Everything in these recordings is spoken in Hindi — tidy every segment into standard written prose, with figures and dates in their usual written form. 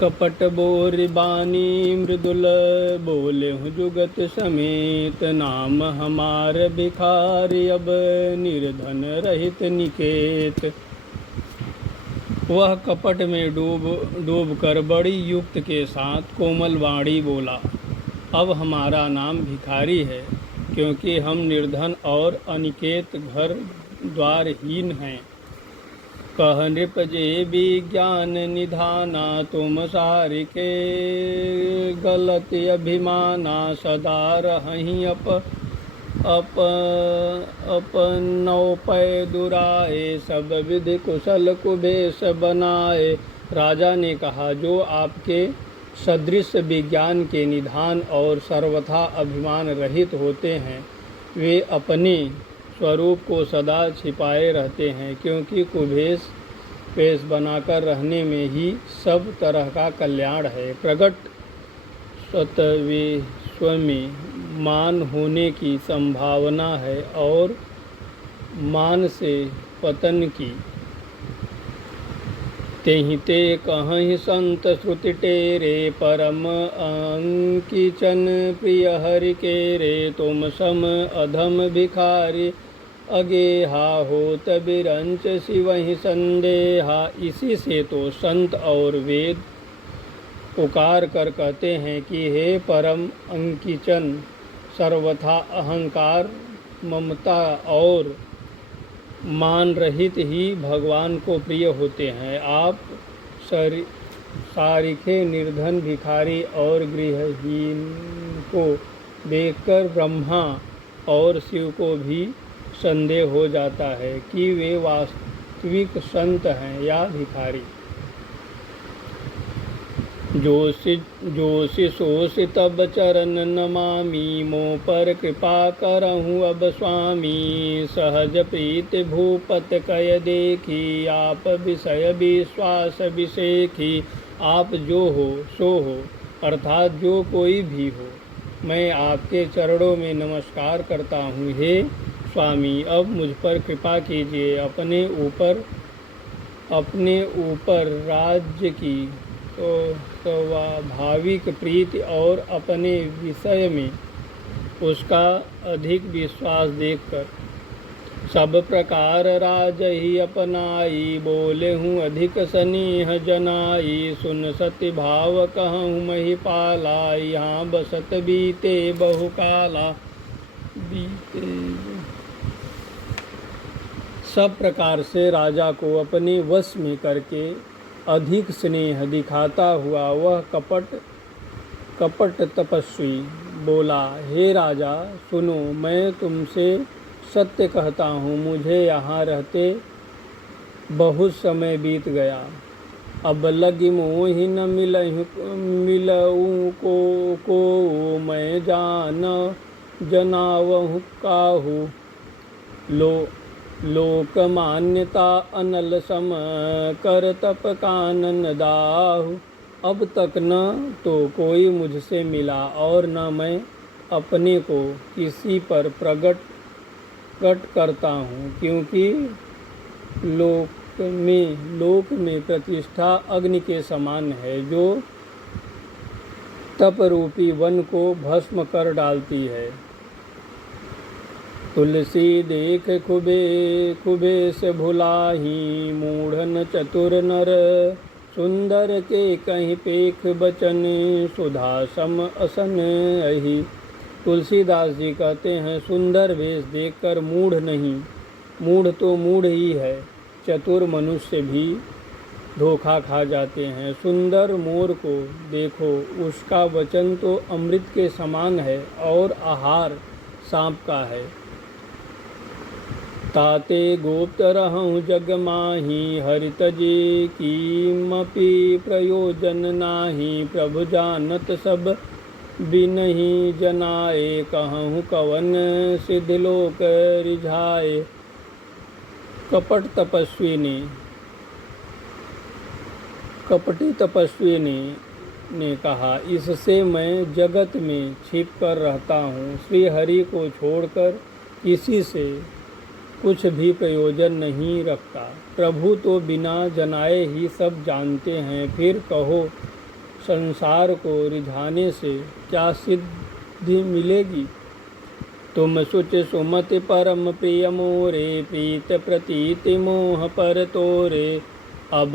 कपट बोरि बानी मृदुल, बोले हूँ जुगत समेत। नाम हमार भिखारी, अब निर्धन रहित निकेत। वह कपट में डूब कर बड़ी युक्त के साथ कोमल वाणी बोला, अब हमारा नाम भिखारी है, क्योंकि हम निर्धन और अनिकेत घर द्वारहीन हैं। कह नृप जे विज्ञान निधाना, तुम सारिके गलत अभिमाना। सदा रहीं अपनौ पै दुराए, सब विधि कुशल कुबेश बनाए। राजा ने कहा, जो आपके सदृश विज्ञान के निधान और सर्वथा अभिमान रहित होते हैं, वे अपने स्वरूप को सदा छिपाए रहते हैं, क्योंकि कुबेश वेश बनाकर रहने में ही सब तरह का कल्याण है। प्रगट स्वतविश्व में मान होने की संभावना है और मान से पतन की। तेहि ते कहीं संत श्रुति टेरे, परम अंकिचन प्रिय हरि के रे। तुम सम अधम भिखारी, अगेहा होत बिरंच शिवहि संदेहा। इसी से तो संत और वेद पुकार कर कहते हैं कि हे परम अंकिचन, सर्वथा अहंकार ममता और मान रहित ही भगवान को प्रिय होते हैं। आप सारिखे निर्धन भिखारी और गृहहीन को देखकर ब्रह्मा और शिव को भी संदेह हो जाता है कि वे वास्तविक संत हैं या भिखारी। जोशी सोशी तब चरण नमामि, मों पर कृपा करहूँ अब स्वामी। सहज प्रीत भूपत कय देखी, आप विषय विश्वास विषेखी। आप जो हो सो हो, अर्थात जो कोई भी हो, मैं आपके चरणों में नमस्कार करता हूँ। हे स्वामी, अब मुझ पर कृपा कीजिए। अपने ऊपर राज्य की तो स्वाभाविक प्रीति और अपने विषय में उसका अधिक विश्वास देखकर सब प्रकार राज ही अपनाई। बोले हूँ अधिक स्नेह जनाई, सुन सत्य भाव कहूँ महिपाला। यहाँ बसत बीते बहुकाला, सब प्रकार से राजा को अपने वश में करके अधिक स्नेह दिखाता हुआ वह कपट तपस्वी बोला, हे राजा सुनो, मैं तुमसे सत्य कहता हूँ। मुझे यहाँ रहते बहुत समय बीत गया, अब लगी मोहि न मिलऊँ को मैं जनावहु काहू। लोक मान्यता अनल सम, कर तप कानन दाहु। अब तक न तो कोई मुझसे मिला और न मैं अपने को किसी पर प्रकट करता हूँ, क्योंकि लोक में प्रतिष्ठा अग्नि के समान है, जो तप रूपी वन को भस्म कर डालती है। तुलसी देख खुबे से भुलाही, मूढ़न चतुर नर सुंदर के कहीं पेख बचन। सुधा सम असन अहि। तुलसीदास जी कहते हैं, सुंदर वेश देखकर मूढ़ नहीं, मूढ़ तो मूढ़ ही है, चतुर मनुष्य भी धोखा खा जाते हैं। सुंदर मोर को देखो, उसका वचन तो अमृत के समान है और आहार सांप का है। ताते गोप्त रहूँ जग माही, हरित जी कीमपि प्रयोजन नाही। प्रभु जानत सब बिनहि जनाए, कहूँ कवन सिद्ध लोक रिझाए। कपटी तपस्वी ने कहा, इससे मैं जगत में छिप कर रहता हूँ। श्री हरि को छोड़कर किसी से कुछ भी प्रयोजन नहीं रखता। प्रभु तो बिना जनाए ही सब जानते हैं, फिर कहो संसार को रिझाने से क्या सिद्धि मिलेगी। तुम सुच सुमति परम प्रिय मोरे, प्रीत प्रतीति मोह पर तोरे। अब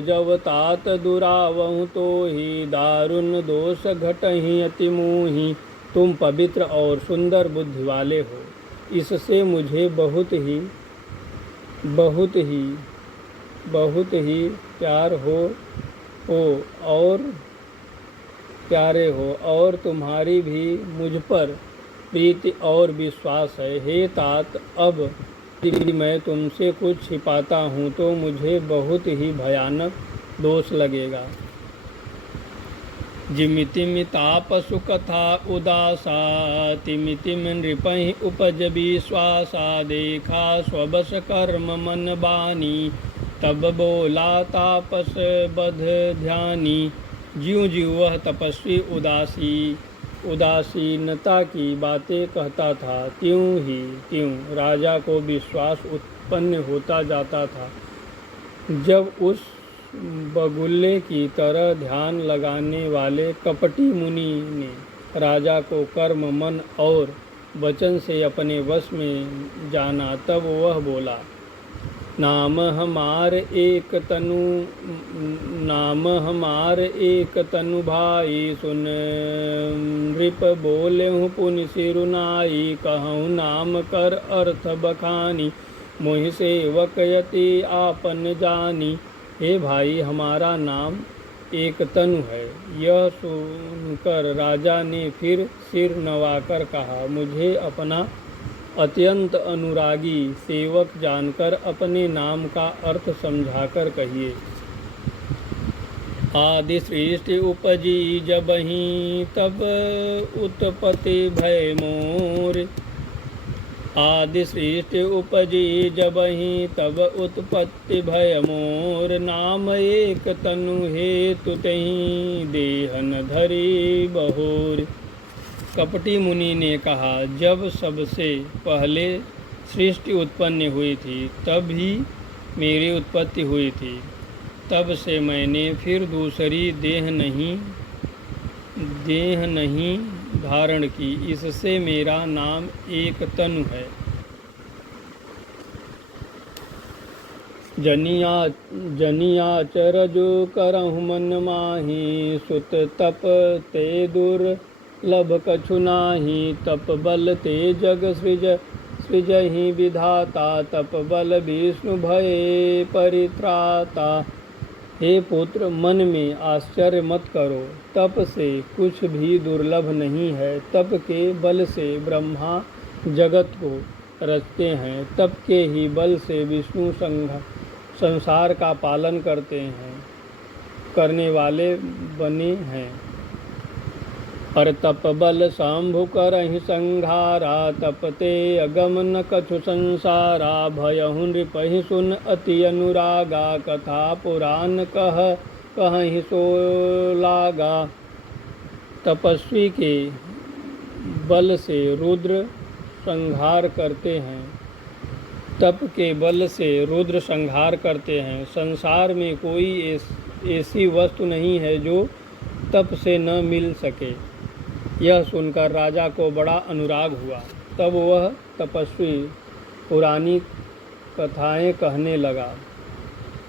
जव तात दुरावहु तो ही, दारुण दोष घटहि अति मोहि। तुम पवित्र और सुंदर बुद्धि वाले हो, इससे मुझे बहुत ही प्यारे हो और तुम्हारी भी मुझ पर प्रीति और विश्वास है। हे तात, अब यदि मैं तुमसे कुछ छिपाता हूँ तो मुझे बहुत ही भयानक दोष लगेगा। जिमिति मितापसु कथा उदासा, तिमिति नृपहि उपज विश्वासा। देखा स्वबस कर्म मन बानी, तब बोला तापस बध ध्यानी। ज्यों ज्यों वह तपस्वी उदासीनता की बातें कहता था, त्यों राजा को विश्वास उत्पन्न होता जाता था। जब उस बगुल्ले की तरह ध्यान लगाने वाले कपटी मुनि ने राजा को कर्म, मन और वचन से अपने वश में जाना, तब वह बोला, नाम हमार एक तनु भाई। सुन नृप बोलेहु पुनि सिरुनाई, कहूँ नाम कर अर्थ बखानी। मोहि सेवक यति आपन जानी। हे भाई, हमारा नाम एक तनु है। यह सुनकर राजा ने फिर सिर नवाकर कहा, मुझे अपना अत्यंत अनुरागी सेवक जानकर अपने नाम का अर्थ समझाकर कहिए। आदि सृष्टि उपजी जबहि, तब उत्पत्ति भय मोर। आदि सृष्टि उपजी जबहि, तब उत्पत्ति भय मोर। नाम एक तनु हेतु तहि, देहन धरी बहोर। कपटी मुनि ने कहा, जब सबसे पहले सृष्टि उत्पन्न हुई थी तब ही मेरी उत्पत्ति हुई थी। तब से मैंने फिर दूसरी देह नहीं धारण की, इससे मेरा नाम एक तनु है। जनियाचर जो करहु मन माही, सुत तप ते दुर्लभ कछु नाही। तप बल ते जग सृजहि विधाता, तप बल विष्णु भये परित्राता। हे पुत्र, मन में आश्चर्य मत करो, तप से कुछ भी दुर्लभ नहीं है। तप के बल से ब्रह्मा जगत को रचते हैं, तप के ही बल से विष्णु संसार का पालन करने वाले बने हैं। पर तप बल शंभु करहि संघारा, तपते अगम न कछु संसारा। भयहु नृपहि सुन अति अनुरागा, कथा पुराण कहहि सो लागा। तपस्वी के बल से रुद्र संहार करते हैं, तप के बल से रुद्र संहार करते हैं। संसार में कोई ऐसी वस्तु नहीं है जो तप से न मिल सके। यह सुनकर राजा को बड़ा अनुराग हुआ। तब वह तपस्वी पुरानी कथाएं कहने लगा।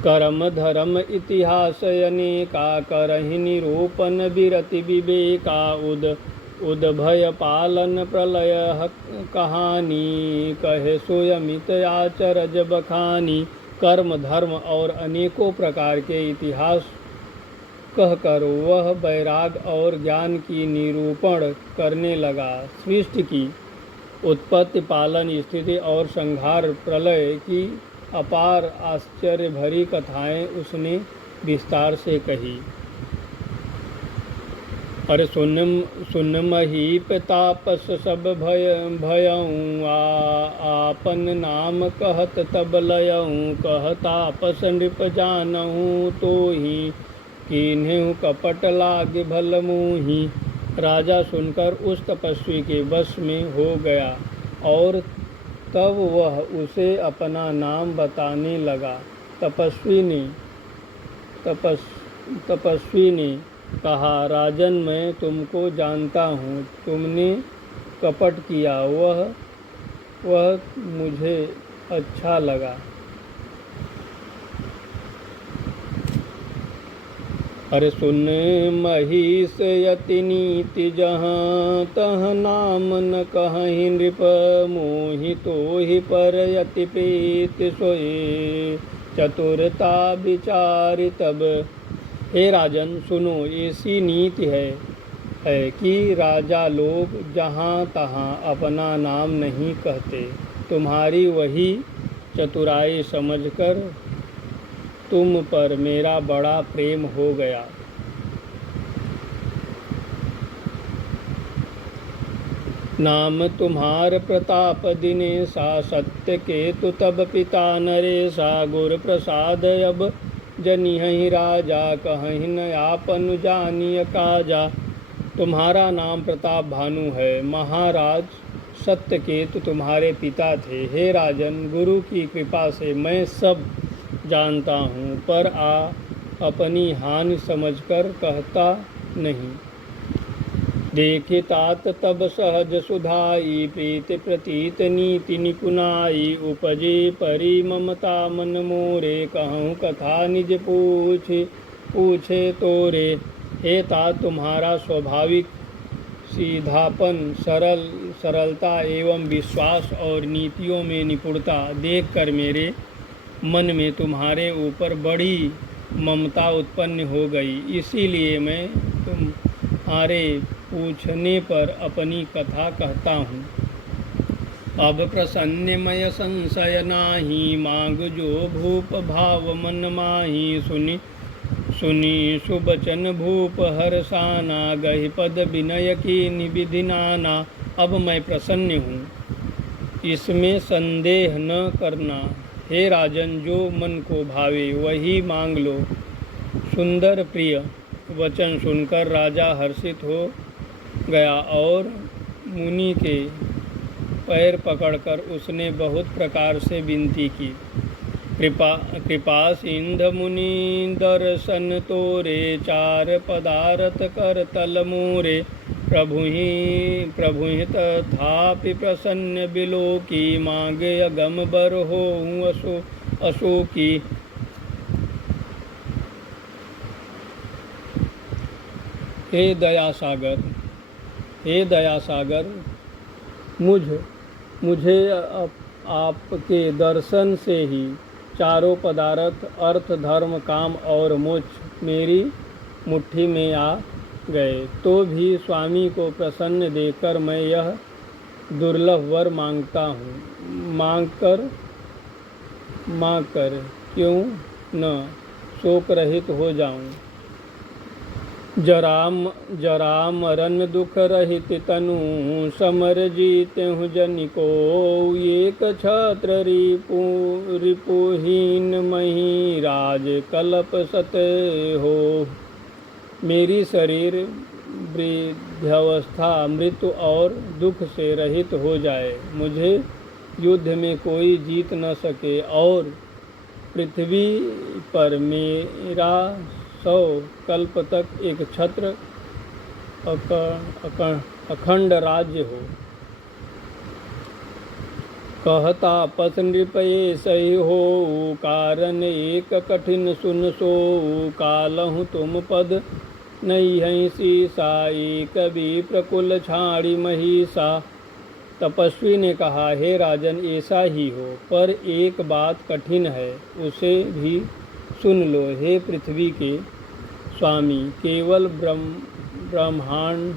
कर्म धर्म इतिहास अनेका, करहि निरूपण विरति विवेका। उदभय पालन प्रलय कहानी, कहे सोयमित आचरज बखानी। कर्म धर्म और अनेकों प्रकार के इतिहास कहकर वह वैराग और ज्ञान की निरूपण करने लगा। सृष्टि की उत्पत्ति, पालन, स्थिति और संहार, प्रलय की अपार आश्चर्य भरी कथाएं उसने विस्तार से कही। अरे सुन महीप तापस सब भयऊँ, आपन नाम कहत तब लयऊँ। कह तापस नृप जानहूँ तो ही, कीन्हु कपट लागे भल मुहि। राजा सुनकर उस तपस्वी के वश में हो गया और तब वह उसे अपना नाम बताने लगा। तपस्वी ने कहा, राजन मैं तुमको जानता हूँ, तुमने कपट किया, वह मुझे अच्छा लगा। अरे सुन महिष यति नीति, जहाँ तह नाम न कहीं नृप, मोहि तोहि पर यति प्रीति, सोए चतुरता विचारि तब। हे राजन सुनो, ऐसी नीति है कि राजा लोग जहाँ तहाँ अपना नाम नहीं कहते। तुम्हारी वही चतुराई समझकर तुम पर मेरा बड़ा प्रेम हो गया। नाम तुम्हार प्रताप दिनेशा, सत्य केतु तब पिता नरेशा, गुर प्रसाद अब जनिहि राजा, कहीं न आपन जानिय काजा। तुम्हारा नाम प्रताप भानु है, महाराज सत्यकेतु तुम्हारे पिता थे। हे राजन, गुरु की कृपा से मैं सब जानता हूँ, पर अपनी हानि समझकर कहता नहीं। देखे तात तब सहज सुधाई, प्रीति प्रतीत नीति निपुनाई, उपजे परि ममता मन मोरे, कहूँ कथा निज पूछे तोरे। हे तात, तुम्हारा स्वाभाविक सीधापन, सरलता एवं विश्वास और नीतियों में निपुणता देखकर मेरे मन में तुम्हारे ऊपर बड़ी ममता उत्पन्न हो गई। इसीलिए मैं तुम्हारे पूछने पर अपनी कथा कहता हूँ। अब प्रसन्न मय संशय नाही, मांग जो भूप भाव मन माही, सुनी सुबचन भूप हर्षाना, गहि पद विनय की निविधि नाना। अब मैं प्रसन्न हूँ, इसमें संदेह न करना। हे राजन, जो मन को भावे वही मांग लो। सुंदर प्रिय वचन सुनकर राजा हर्षित हो गया और मुनि के पैर पकड़कर उसने बहुत प्रकार से विनती की। कृपा सिंधु मुनि दर्शन तोरे, चार पदारथ कर तल मोरे। प्रभु ही तथापि प्रसन्न बिलोकी, मांगे अगम बर होऊँ अशोकी। हे दया सागर, मुझे आपके दर्शन से ही चारों पदार्थ अर्थ धर्म काम और मोक्ष मेरी मुट्ठी में आ गए। तो भी स्वामी को प्रसन्न देकर मैं यह दुर्लभ वर मांगता हूँ। मांग कर क्यों न शोक रहित हो जाऊँ। जरा मरण दुख रहित तनु, समर जीत्यहु जनिको। एक छत्र रिपुहीन मही, राज कल्प सत हो। मेरी शरीर वृद्धावस्था मृत्यु और दुख से रहित हो जाए, मुझे युद्ध में कोई जीत न सके और पृथ्वी पर मेरा 100 कल्प तक एक छत्र अखंड राज्य हो। कहता पथ नृपये सही हो, कारण एक कठिन सुन सो। कालहु तुम पद नहीं है सीसा, एक भी प्रकुल छाड़ी महिषा। तपस्वी ने कहा, हे राजन, ऐसा ही हो, पर एक बात कठिन है, उसे भी सुन लो। हे पृथ्वी के स्वामी, केवल ब्रह्मांड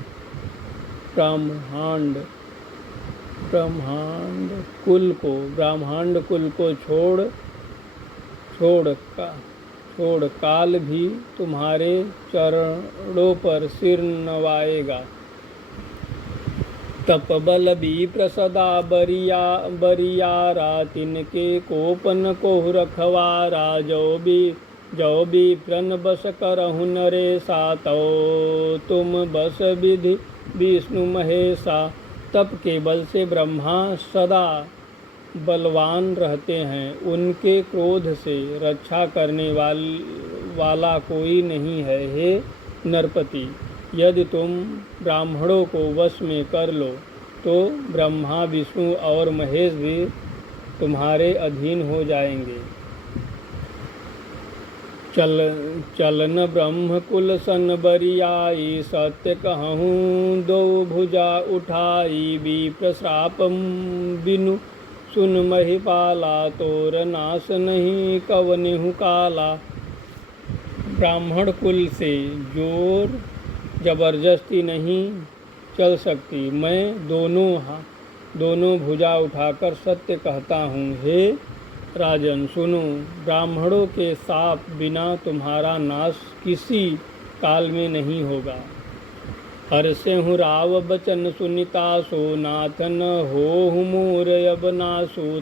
कुल को छोड़ काल भी तुम्हारे चरणों पर सिर नवाएगा। तपबल विप्र सदा बरियारा, तिनके कोपन कोहु रखवारा। जो भी प्रण बस करहु नरेसा, तो तुम बस विधि विष्णु महेशा। तप के बल से ब्रह्मा सदा बलवान रहते हैं, उनके क्रोध से रक्षा करने वाला कोई नहीं है। हे नरपति, यदि तुम ब्राह्मणों को वश में कर लो तो ब्रह्मा, विष्णु और महेश भी तुम्हारे अधीन हो जाएंगे। चलन ब्रह्म कुल सन बरियाई, सत्य कहूँ दो भुजा उठाई। विप्र श्राप बिनु सुन महिपाला, तोर नाश नहीं कवनेहु काला। ब्राह्मण कुल से जोर जबरदस्ती नहीं चल सकती। मैं दोनों भुजा उठाकर सत्य कहता हूँ। हे राजन सुनो, ब्राह्मणों के शाप बिना तुम्हारा नाश किसी काल में नहीं होगा। हर्षे हूँ राव बचन सुनिता सो, नाथ न हो मोर अब नासो।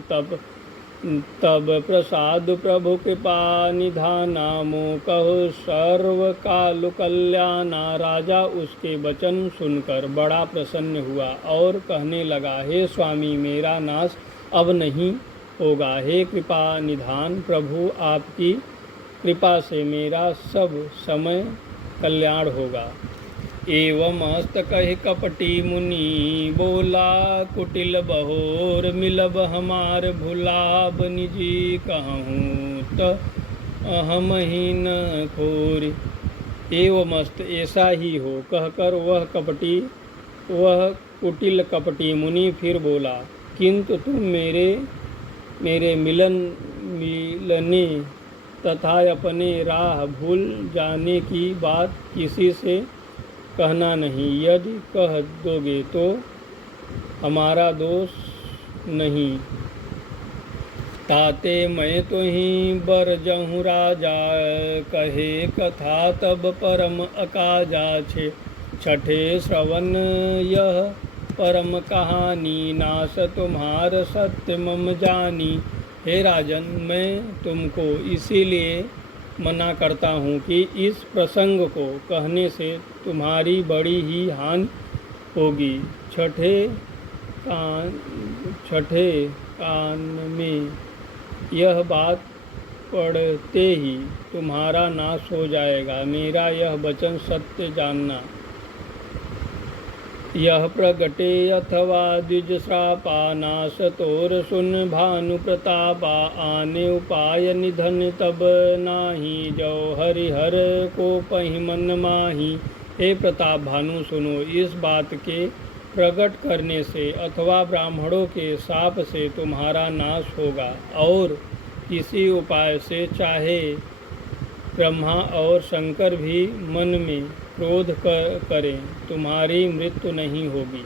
तब प्रसाद प्रभु कृपा निधाना, मो कहो सर्व काल कल्याणा। राजा उसके वचन सुनकर बड़ा प्रसन्न हुआ और कहने लगा, हे स्वामी, मेरा नाश अब नहीं होगा। हे कृपा निधान प्रभु, आपकी कृपा से मेरा सब समय कल्याण होगा। एवं अस्त कहि कपटी मुनि, बोला कुटिल बहोर। मिलब हमार भुलाब निजी, कहूँ त हम ही न खोरी। एवं अस्त ऐसा ही हो कहकर वह कुटिल कपटी मुनि फिर बोला, किंतु तुम मेरे मिलने तथा अपने राह भूल जाने की बात किसी से कहना नहीं। यदि कह दोगे तो हमारा दोष नहीं। ताते मैं तो ही बर जहूँ राजा, कहे कथा तब परम अकाजा। छठे श्रवण यह परम कहानी, नाश तुम्हार सत्य मम जानी। हे राजन, मैं तुमको इसीलिए मना करता हूँ कि इस प्रसंग को कहने से तुम्हारी बड़ी ही हानि होगी। छठे कान में यह बात पढ़ते ही तुम्हारा नाश हो जाएगा। मेरा यह वचन सत्य जानना। यह प्रगटे अथवा द्विज श्रापा, नाश तोर सुन भानु प्रतापा। आने उपाय निधन तब नाही, जो हरिहर को पहि मन माही। हे प्रताप भानु सुनो, इस बात के प्रकट करने से अथवा ब्राह्मणों के शाप से तुम्हारा नाश होगा, और किसी उपाय से चाहे ब्रह्मा और शंकर भी मन में क्रोध करें, तुम्हारी मृत्यु नहीं होगी।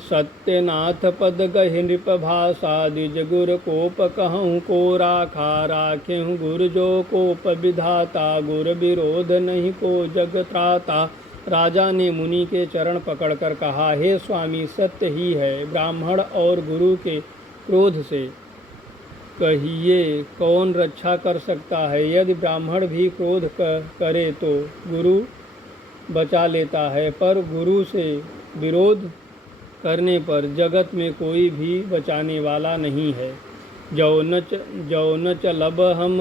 सत्यनाथ पद गहि नृप भाषा, द्विज गुर कोप कहूँ को राखा। राखेहूँ गुर जो कोप विधाता, गुर विरोध नहीं को जग त्राता। राजा ने मुनि के चरण पकड़कर कहा, हे स्वामी, सत्य ही है। ब्राह्मण और गुरु के क्रोध से कहिए कौन रक्षा कर सकता है। यदि ब्राह्मण भी क्रोध करे तो गुरु बचा लेता है, पर गुरु से विरोध करने पर जगत में कोई भी बचाने वाला नहीं है। जौन चलब हम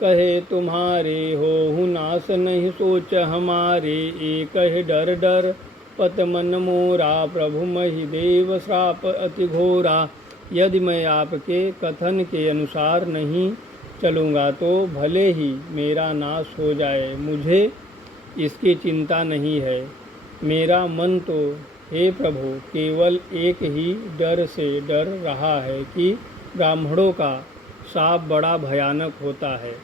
कहे तुम्हारे, हो नाश नहीं सोच हमारे। एक है डर डर पत मन मोरा, प्रभु महि देव श्राप अति घोरा। यदि मैं आपके कथन के अनुसार नहीं चलूँगा तो भले ही मेरा नाश हो जाए, मुझे इसकी चिंता नहीं है। मेरा मन तो हे प्रभु केवल एक ही डर से डर रहा है कि ब्राह्मणों का शाप बड़ा भयानक होता है।